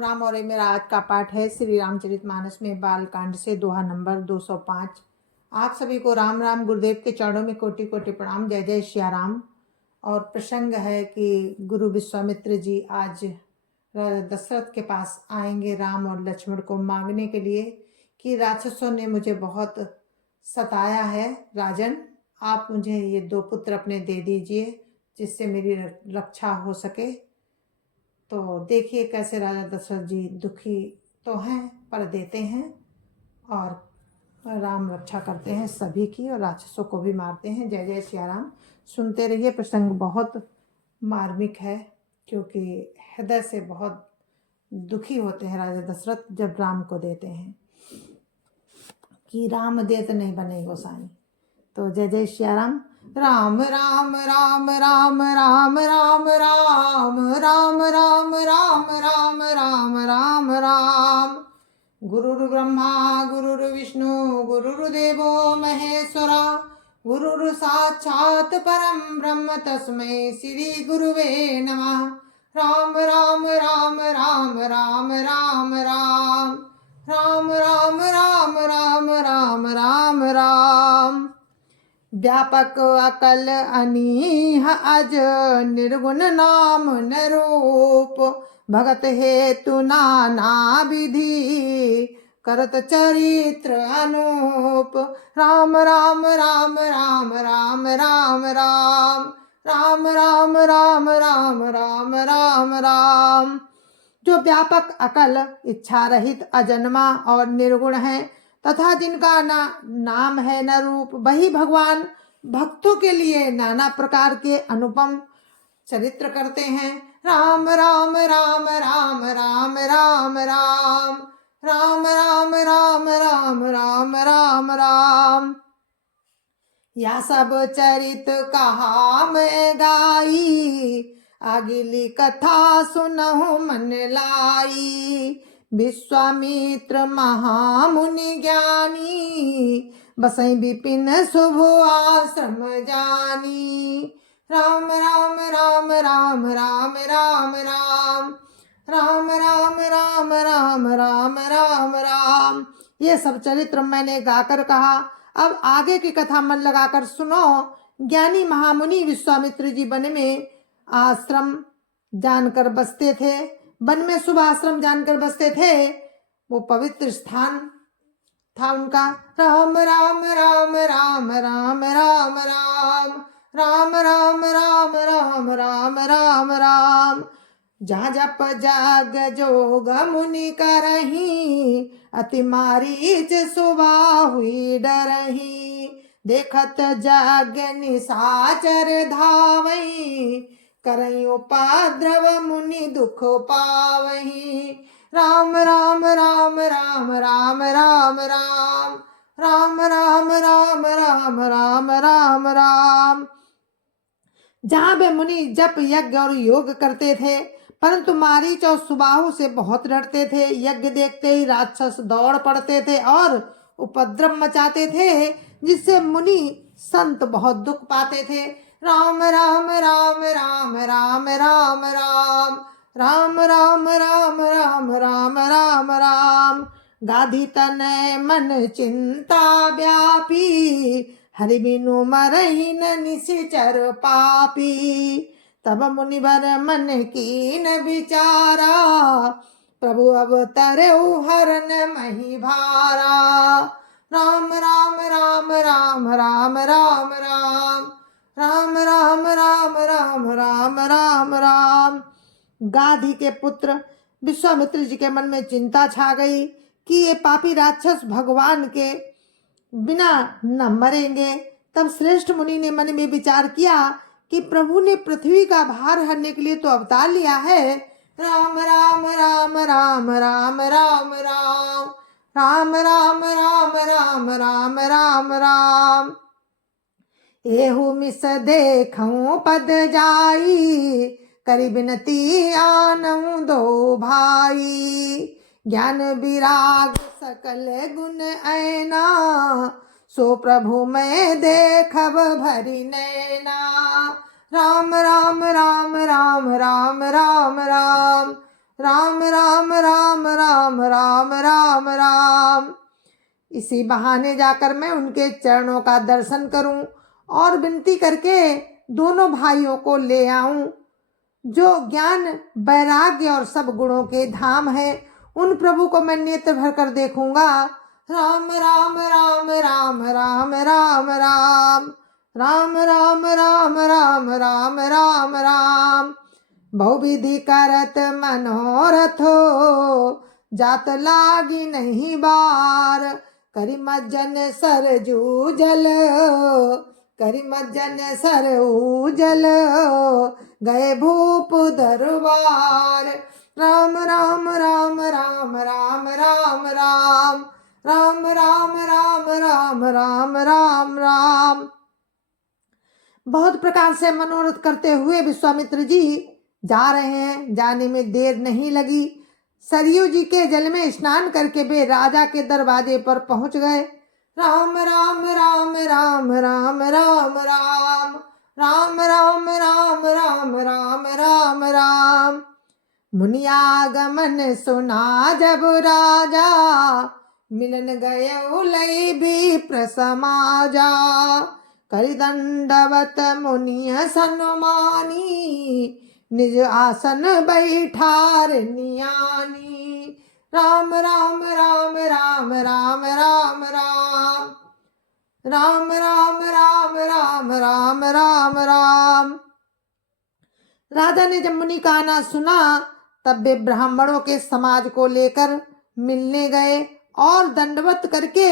राम। और ये मेरा आज का पाठ है श्री रामचरितमानस में बालकांड से दोहा नंबर 205। आप सभी को राम राम। गुरुदेव के चरणों में कोटि कोटि प्रणाम। जय जय श्री राम। और प्रसंग है कि गुरु विश्वामित्र जी आज दशरथ के पास आएंगे राम और लक्ष्मण को मांगने के लिए कि राक्षसों ने मुझे बहुत सताया है, राजन आप मुझे ये 2 पुत्र अपने दे दीजिए जिससे मेरी रक्षा हो सके। तो देखिए कैसे राजा दशरथ जी दुखी तो हैं पर देते हैं और राम रक्षा करते हैं सभी की और राक्षसों को भी मारते हैं। जय जय श्री राम। सुनते रहिए, प्रसंग बहुत मार्मिक है क्योंकि हृदय से बहुत दुखी होते हैं राजा दशरथ जब राम को देते हैं कि राम दे तो नहीं बने गोसाई। तो जय जय श्री राम। राम राम राम राम राम राम राम राम राम राम राम राम राम राम। गुरुर् ब्रह्मा गुरुर्विष्णु गुरुर्देवो महेश्वरा गुरुर् साक्षात् परम ब्रह्म तस्मै श्री गुरुवे नमः। राम राम राम राम राम राम राम राम राम राम राम राम राम राम। व्यापक अकल अनीह अज निर्गुण नाम न रूप भगत हेतु नाना विधि करत चरित्र अनूप। राम राम राम राम राम राम राम राम राम राम राम राम राम राम। जो व्यापक अकल इच्छा रहित अजन्मा और निर्गुण है तथा जिनका नाम है न रूप, वही भगवान भक्तों के लिए नाना प्रकार के अनुपम चरित्र करते हैं। राम राम राम राम राम राम राम राम राम राम राम राम राम राम। या सब चरित कहा मैं गाई अगिली कथा सुनहु मन लाई। विश्वामित्र महामुनि ज्ञानी बसई विपिन शुभ आश्रम जानी। राम राम राम राम राम राम राम राम राम राम राम राम राम राम। ये सब चरित्र मैंने गाकर कहा, अब आगे की कथा मन लगाकर सुनो। ज्ञानी महामुनि विश्वामित्र जी वन में आश्रम जानकर बसते थे, वन में शुभ आश्रम जानकर बसते थे, वो पवित्र स्थान था उनका। राम राम राम राम राम राम राम राम राम राम राम राम राम राम। जहाँ जप जाग जोग मुनि करही अति मारीच सुबह हुई डरही। देखत जाग निशाचर धावई करई उपद्रव मुनि दुख पावही। राम राम राम राम राम राम राम राम राम राम राम राम राम राम। जहाँ वे मुनि जप यज्ञ और योग करते थे परंतु मारीच और सुबाहु से बहुत डरते थे। यज्ञ देखते ही राक्षस दौड़ पड़ते थे और उपद्रव मचाते थे जिससे मुनि संत बहुत दुख पाते थे। राम राम राम राम राम राम राम राम राम राम राम राम राम राम। गाधी तनय मन चिंता व्यापी हरि बिनु मरहि न निशिचर पापी। तब मुनिवर मन कीन विचारा प्रभु अवतरऊ हरन मही भारा। राम राम राम राम राम राम राम राम राम राम राम राम राम राम। गाधी के पुत्र विश्वामित्र जी के मन में चिंता छा गई कि ये पापी राक्षस भगवान के बिना न मरेंगे। तब श्रेष्ठ मुनि ने मन में विचार किया कि प्रभु ने पृथ्वी का भार हरने के लिए तो अवतार लिया है। राम राम राम राम राम राम राम राम राम राम राम राम राम राम। एहु मिस देखूं पद जाई करी बिनती आनऊ दो भाई। ज्ञान विराग सकल गुण ऐना सो प्रभु मैं देखब भरी नैना। राम राम राम राम राम राम राम राम राम राम राम राम राम राम। इसी बहाने जाकर मैं उनके चरणों का दर्शन करूं और विनती करके दोनों भाइयों को ले आऊं। जो ज्ञान वैराग्य और सब गुणों के धाम है, उन प्रभु को मैं नेत्र भर कर देखूंगा। राम राम राम राम राम राम राम राम राम राम राम राम राम राम। बहुविधि करत मनोरथ जात लागी नहीं बार। करी मज्जन सरजू जल करी मज्जन सर उजल गए भूप दरबार। राम राम राम राम राम राम राम राम राम राम राम राम राम राम। बहुत प्रकार से मनोरथ करते हुए विश्वामित्र जी जा रहे हैं। जाने में देर नहीं लगी। सरयू जी के जल में स्नान करके वे राजा के दरवाजे पर पहुंच गए। राम राम राम राम राम राम राम राम राम राम राम राम राम राम। मुनियागमन सुना जब राजा मिलन गए उलई भी प्रसमाजा। करि दंडवत मुनिय सन्मानी निज आसन बैठार नियानी। राम राम राम राम राम राम राम राम राम राम राम राम राम राम। राजा ने जब मुनि का आना सुना तब वे ब्राह्मणों के समाज को लेकर मिलने गए और दंडवत करके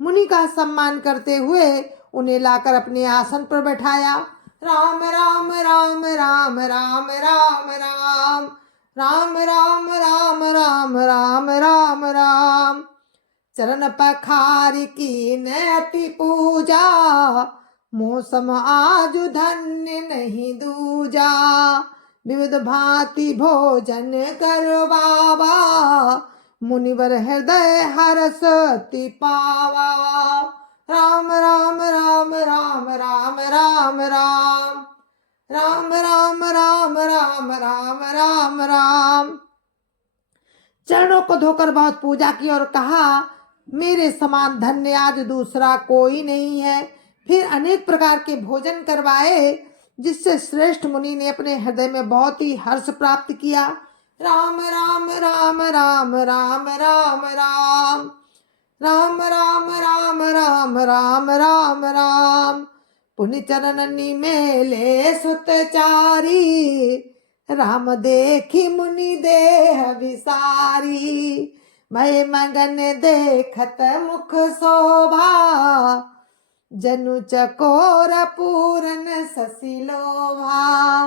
मुनि का सम्मान करते हुए उन्हें लाकर अपने आसन पर बैठाया। राम राम राम राम राम राम राम राम राम राम राम राम राम राम। चरण पखारी की नैति पूजा मौसम आज धन्य नहीं दूजा। विविध भांति भोजन कर बाबा मुनिवर हृदय हरस अति पावा। राम राम राम राम राम राम राम राम राम राम राम राम राम राम। चरणों को धोकर बहुत पूजा की और कहा, मेरे समान धन्य आज दूसरा कोई नहीं है। फिर अनेक प्रकार के भोजन करवाए जिससे श्रेष्ठ मुनि ने अपने हृदय में बहुत ही हर्ष प्राप्त किया। राम राम राम राम राम राम राम राम राम राम राम राम राम राम। पुनि चरणनि मेले सुतचारी राम देखी मुनि देह विसारी। भय मगन देखत मुख शोभा जनु चकोर पूरन शशि लोभा।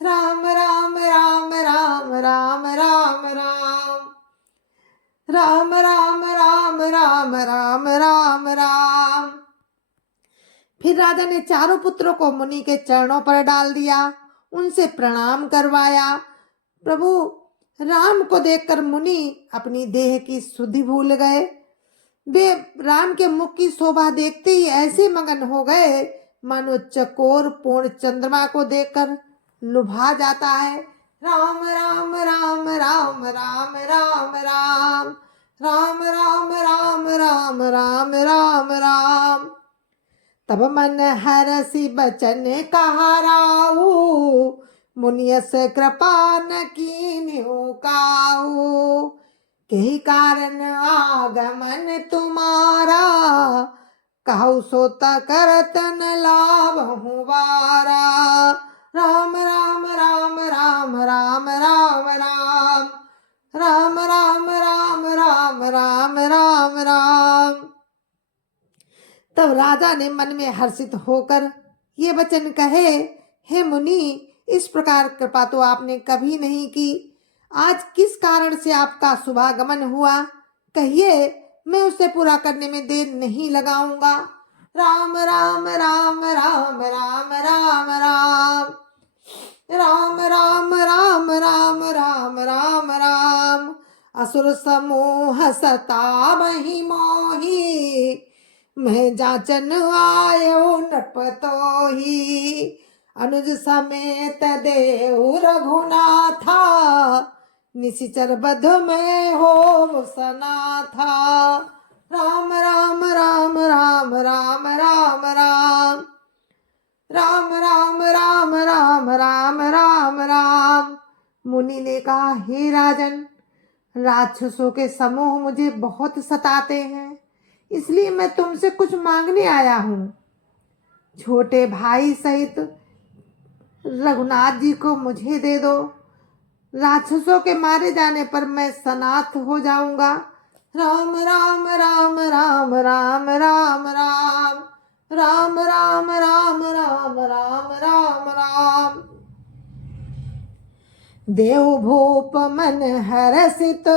राम राम राम राम राम राम राम राम राम राम राम राम राम राम। फिर राजा ने चारों पुत्रों को मुनि के चरणों पर डाल दिया, उनसे प्रणाम करवाया। प्रभु राम को देखकर मुनि अपनी देह की शुद्धि भूल गए। वे राम के मुख की शोभा देखते ही ऐसे मगन हो गए मानो चकोर पूर्ण चंद्रमा को देखकर लुभा जाता है। राम राम राम राम राम राम राम राम राम राम राम राम राम राम। तब मन हरसि बचन कहाराऊ मुनियस कृपा न कीन्हु काऊ। कही कारण आगमन तुम्हारा कहु सोत करत न लाभहु बारा। राम राम राम राम राम राम राम राम राम राम राम राम राम राम। तब राजा ने मन में हर्षित होकर ये वचन कहे, हे मुनि, इस प्रकार कृपा तो आपने कभी नहीं की। आज किस कारण से आपका शुभागमन हुआ, कहिए, मैं उसे पूरा करने में देर नहीं लगाऊंगा। राम राम राम राम राम राम राम राम राम राम राम राम राम राम। असुर समूह सता मही मोही मैं जाचन आयो नटपतोही। अनुज समेत देव रघुनाथा निशिचर बध में हो सना था। राम राम राम राम राम राम राम राम राम राम राम राम राम राम। मुनि ने कहा, हे राजन, राक्षसों के समूह मुझे बहुत सताते हैं, इसलिए मैं तुमसे कुछ मांगने आया हूँ। छोटे भाई सहित रघुनाथ जी को मुझे दे दो। राक्षसों के मारे जाने पर मैं सनाथ हो जाऊंगा। राम राम राम राम राम राम राम राम राम राम राम राम राम राम। देव भूप मन हरसित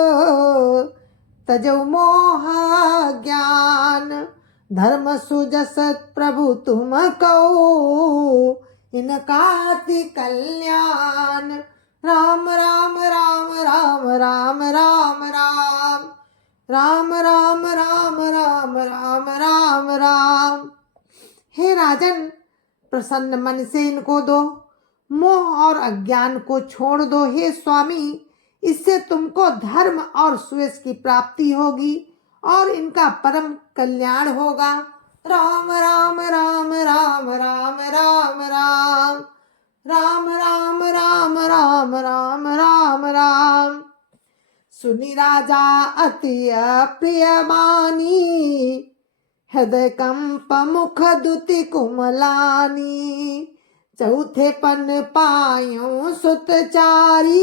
तजौ मोह ज्ञान। धर्म सुजस प्रभु तुम कहो, इनका अति कल्याण। राम राम राम राम राम राम राम राम राम राम राम राम राम राम। हे राजन, प्रसन्न मन से इनको दो, मोह और अज्ञान को छोड़ दो। हे स्वामी, इससे तुमको धर्म और सुयश की प्राप्ति होगी और इनका परम कल्याण होगा। राम राम राम राम राम राम राम राम राम राम राम राम राम राम। सुनि राजा अति प्रिय बानी, हृदय कंप मुख दुति कुमलानी। चौथे पन पायो सुतचारी,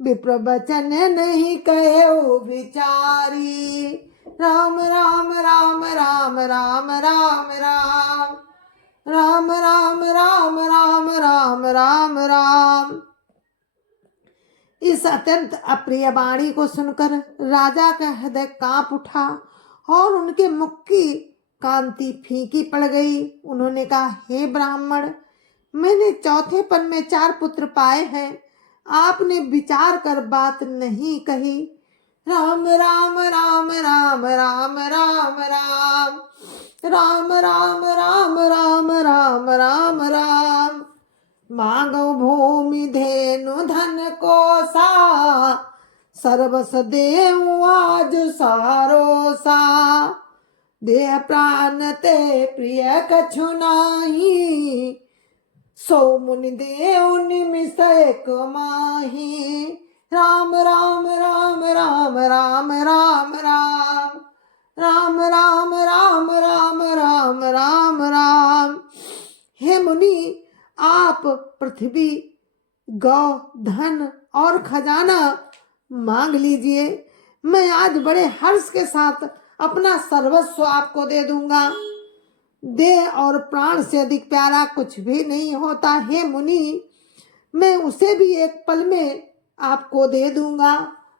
विप्र बचन नहीं कहो विचारी। राम राम राम राम राम राम राम राम राम राम राम राम राम राम। इस अत्यंत अप्रिय वाणी को सुनकर राजा का हृदय कांप उठा और उनके मुख की कांति फीकी पड़ गई। उन्होंने कहा, हे ब्राह्मण, मैंने चौथे पन में 4 पुत्र पाए हैं, आपने विचार कर बात नहीं कही। राम राम राम राम राम राम राम राम राम राम राम राम राम राम। मांगो भूमि धेनु धन कोसा, सर्वस देव आज सारोसा। देह प्राण ते प्रिय कछु नाही, सो मुनि देव निमिष एक माही। राम राम राम राम राम राम राम राम राम राम राम राम राम राम। हे मुनि, आप पृथ्वी, गौ, धन और खजाना मांग लीजिए, मैं आज बड़े हर्ष के साथ अपना सर्वस्व आपको दे दूंगा। देह और प्राण से अधिक प्यारा कुछ भी नहीं होता। हे मुनि, मैं उसे भी एक पल में आपको दे दूंगा।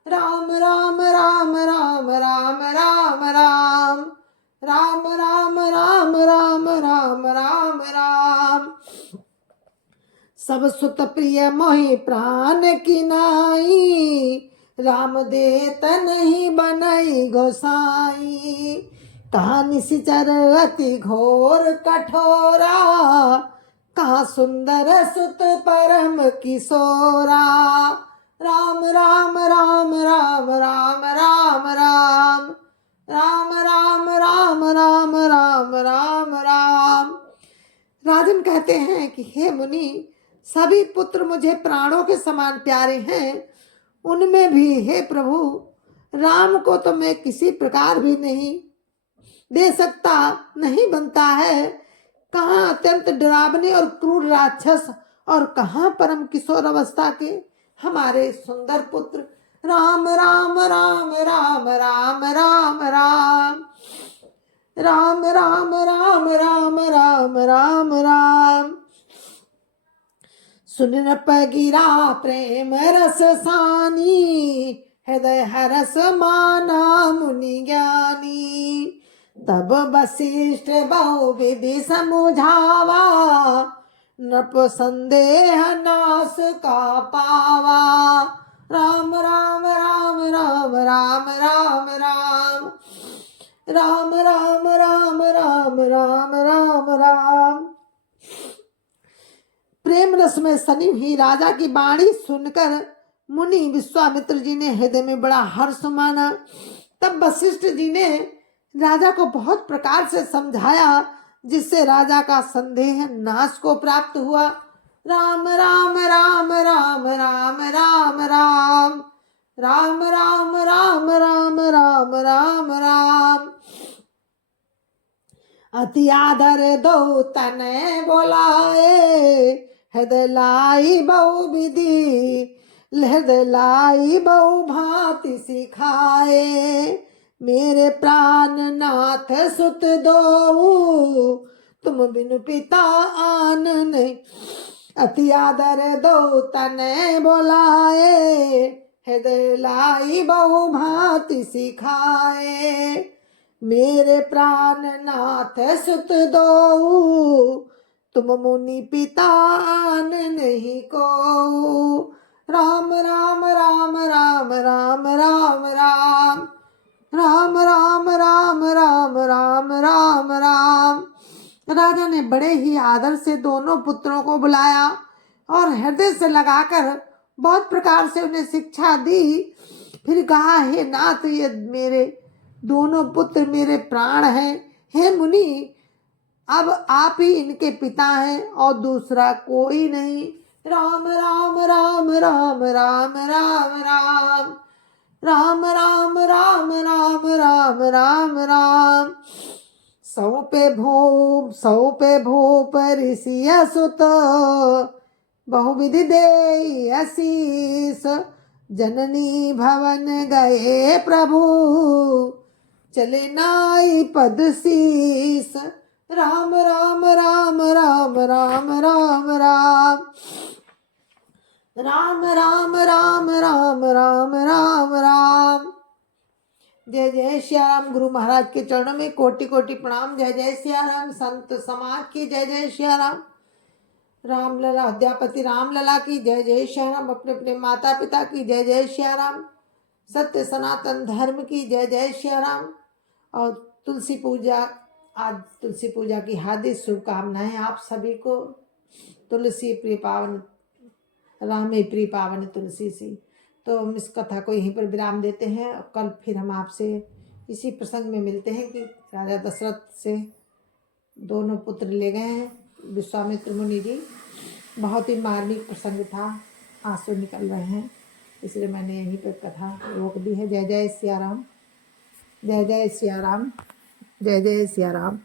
राम राम राम राम राम राम राम राम राम राम राम राम राम राम। सब सुत प्रिय मोहि प्राण की नाई, राम देत नहीं बनई गोसाई। कहा निशिचर अति घोर कठोरा, कहा सुंदर सुत परम किशोरा। राम राम राम राम राम राम राम राम राम राम राम राम राम राम। राजन कहते हैं कि हे मुनि, सभी पुत्र मुझे प्राणों के समान प्यारे हैं, उनमें भी हे प्रभु राम को तो मैं किसी प्रकार भी नहीं दे सकता, नहीं बनता है। कहाँ अत्यंत डरावने और क्रूर राक्षस और कहाँ परम किशोर अवस्था के हमारे सुंदर पुत्र। राम राम राम राम राम राम राम राम राम राम राम राम राम राम। सुन पगिरा प्रेम रस सानी, हृदय हरस माना मुनि ज्ञानी। तब वशिष्ठ बहु विधि समुझावा, नृप संदेह नाश का पावा। राम राम राम राम राम राम राम राम राम राम राम राम राम राम। प्रेम रस में सनी हुई राजा की वाणी सुनकर मुनि विश्वामित्र जी ने हृदय में बड़ा हर्ष माना। तब वशिष्ठ जी ने राजा को बहुत प्रकार से समझाया, जिससे राजा का संदेह नाश को प्राप्त हुआ। राम राम राम राम राम राम राम राम राम राम राम राम राम राम। अति आदर दो तने बोलाए, हृदय लाई बहु विधि, हृदय लाई बहु भांति सिखाए। मेरे प्राण नाथ सुत दो, तुम बिनु पिता आन नहीं। अति आदर दो तने बोलाए, हृदय लाई बहु भांति सिखाए। मेरे प्राण नाथ सुत दो, तुम मुनि पिता आन नहीं को। राम राम राम राम राम राम राम राम राम राम राम राम राम राम। राजा ने बड़े ही आदर से दोनों पुत्रों को बुलाया और हृदय से लगाकर बहुत प्रकार से उन्हें शिक्षा दी। फिर कहा, हे नाथ, ये मेरे दोनों पुत्र मेरे प्राण हैं। हे मुनि, अब आप ही इनके पिता हैं और दूसरा कोई नहीं। राम राम राम राम राम राम राम राम राम राम राम राम राम राम। सौंपे भूप ऋषि सुत, बहुविधि दे आशीष। जननी भवन गए प्रभु, चले नाई पद शीस। राम राम राम राम राम राम राम राम राम राम राम राम राम राम। जय जय श्या राम। गुरु महाराज के चरणों में कोटि कोटि प्रणाम। जय जय श्या राम। संत समाज की जय जय श्या राम। राम लला, अध्यापति राम लला की जय जय श्या राम। अपने अपने माता पिता की जय जय श्या राम। सत्य सनातन धर्म की जय जय श्या राम। और तुलसी पूजा, आज तुलसी पूजा की हार्दिक शुभकामनाएं आप सभी को। तुलसी प्रिय पावन, रामे प्रिय पावन तुलसी सी। तो हम इस कथा को यहीं पर विराम देते हैं। कल फिर हम आपसे इसी प्रसंग में मिलते हैं कि राजा दशरथ से दोनों पुत्र ले गए हैं विश्वामित्र मुनि जी। बहुत ही मार्मिक प्रसंग था, आंसू निकल रहे हैं, इसलिए मैंने यहीं पर कथा रोक दी है। जय जय सिया राम। जय जय सिया राम। जय जय सिया राम।